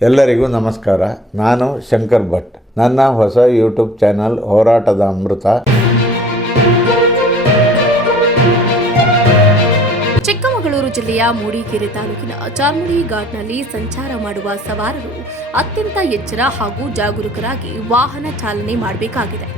ಎಲ್ಲರಿಗೂ ನಮಸ್ಕಾರ. ನಾನು ಶಂಕರ್ ಭಟ್. ನನ್ನ ಹೊಸ ಯೂಟ್ಯೂಬ್ ಚಾನಲ್ ಹೋರಾಟದ ಅಮೃತ. ಚಿಕ್ಕಮಗಳೂರು ಜಿಲ್ಲೆಯ ಮೂಡಿಗೆರೆ ತಾಲೂಕಿನ ಚಾರ್ಮುಡಿ ಘಾಟ್ನಲ್ಲಿ ಸಂಚಾರ ಮಾಡುವ ಸವಾರರು ಅತ್ಯಂತ ಎಚ್ಚರ ಹಾಗೂ ಜಾಗರೂಕರಾಗಿ ವಾಹನ ಚಾಲನೆ ಮಾಡಬೇಕಾಗಿದೆ.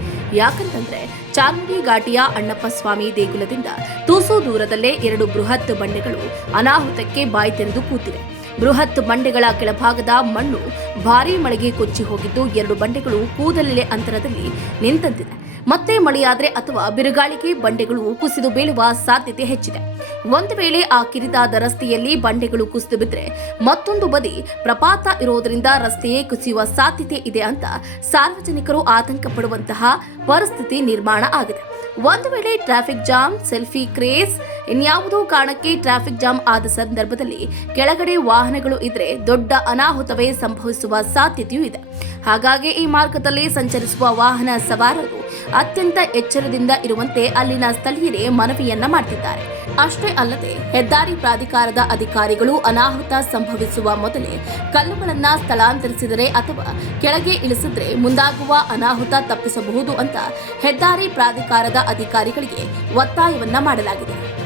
ಯಾಕಂತಂದ್ರೆ ಚಾರ್ಮುಡಿ ಘಾಟಿಯ ಅಣ್ಣಪ್ಪ ಸ್ವಾಮಿ ದೇಗುಲದಿಂದ ತೂಸು ದೂರದಲ್ಲೇ ಎರಡು ಬೃಹತ್ ಬಂಡೆಗಳು ಅನಾಹುತಕ್ಕೆ ಬಾಯಿ ತೆರೆದು ಕೂತಿವೆ. ಬೃಹತ್ ಬಂಡೆಗಳ ಕೆಳಭಾಗದ ಮಣ್ಣು ಭಾರೀ ಮಳೆಗೆ ಕೊಚ್ಚಿ ಹೋಗಿದ್ದು ಎರಡು ಬಂಡೆಗಳು ಕೂದಲೆಲೆ ಅಂತರದಲ್ಲಿ ನಿಂತಂತಿದೆ. ಮತ್ತೆ ಮಳೆಯಾದರೆ ಅಥವಾ ಬಿರುಗಾಳಿಗೆ ಬಂಡೆಗಳು ಕುಸಿದು ಬೀಳುವ ಸಾಧ್ಯತೆ ಹೆಚ್ಚಿದೆ. ಒಂದು ವೇಳೆ ಆ ಕಿರಿದಾದ ರಸ್ತೆಯಲ್ಲಿ ಬಂಡೆಗಳು ಕುಸಿದು ಬಿದ್ದರೆ ಮತ್ತೊಂದು ಬದಿ ಪ್ರಪಾತ ಇರೋದರಿಂದ ರಸ್ತೆಯೇ ಕುಸಿಯುವ ಸಾಧ್ಯತೆ ಇದೆ ಅಂತ ಸಾರ್ವಜನಿಕರು ಆತಂಕ ಪಡುವಂತಹ ಪರಿಸ್ಥಿತಿ ನಿರ್ಮಾಣ ಆಗಿದೆ. ಒಂದು ವೇಳೆ ಟ್ರಾಫಿಕ್ ಜಾಮ್, ಸೆಲ್ಫಿ ಕ್ರೇಸ್ ಇನ್ಯಾವುದೋ ಕಾರಣಕ್ಕೆ ಟ್ರಾಫಿಕ್ ಜಾಮ್ ಆದ ಸಂದರ್ಭದಲ್ಲಿ ಕೆಳಗಡೆ ವಾಹನಗಳು ಇದ್ರೆ ದೊಡ್ಡ ಅನಾಹುತವೇ ಸಂಭವಿಸುವ ಸಾಧ್ಯತೆಯೂ ಇದೆ. ಹಾಗಾಗಿ ಈ ಮಾರ್ಗದಲ್ಲಿ ಸಂಚರಿಸುವ ವಾಹನ ಸವಾರರು ಅತ್ಯಂತ ಎಚ್ಚರದಿಂದ ಇರುವಂತೆ ಅಲ್ಲಿನ ಸ್ಥಳೀಯರೇ ಮನವಿಯನ್ನ ಮಾಡುತ್ತಿದ್ದಾರೆ ಅಷ್ಟೇ ಅಲ್ಲದೆ, ಹೆದ್ದಾರಿ ಪ್ರಾಧಿಕಾರದ ಅಧಿಕಾರಿಗಳು ಅನಾಹುತ ಸಂಭವಿಸುವ ಮೊದಲೇ ಕಲ್ಲುಗಳನ್ನ ಸ್ಥಳಾಂತರಿಸಿದರೆ ಅಥವಾ ಕೆಳಗೆ ಇಳಿಸಿದ್ರೆ ಮುಂದಾಗುವ ಅನಾಹುತ ತಪ್ಪಿಸಬಹುದು ಅಂತ ಹೆದ್ದಾರಿ ಪ್ರಾಧಿಕಾರದ ಅಧಿಕಾರಿಗಳಿಗೆ ಒತ್ತಾಯವನ್ನ ಮಾಡಲಾಗಿದೆ.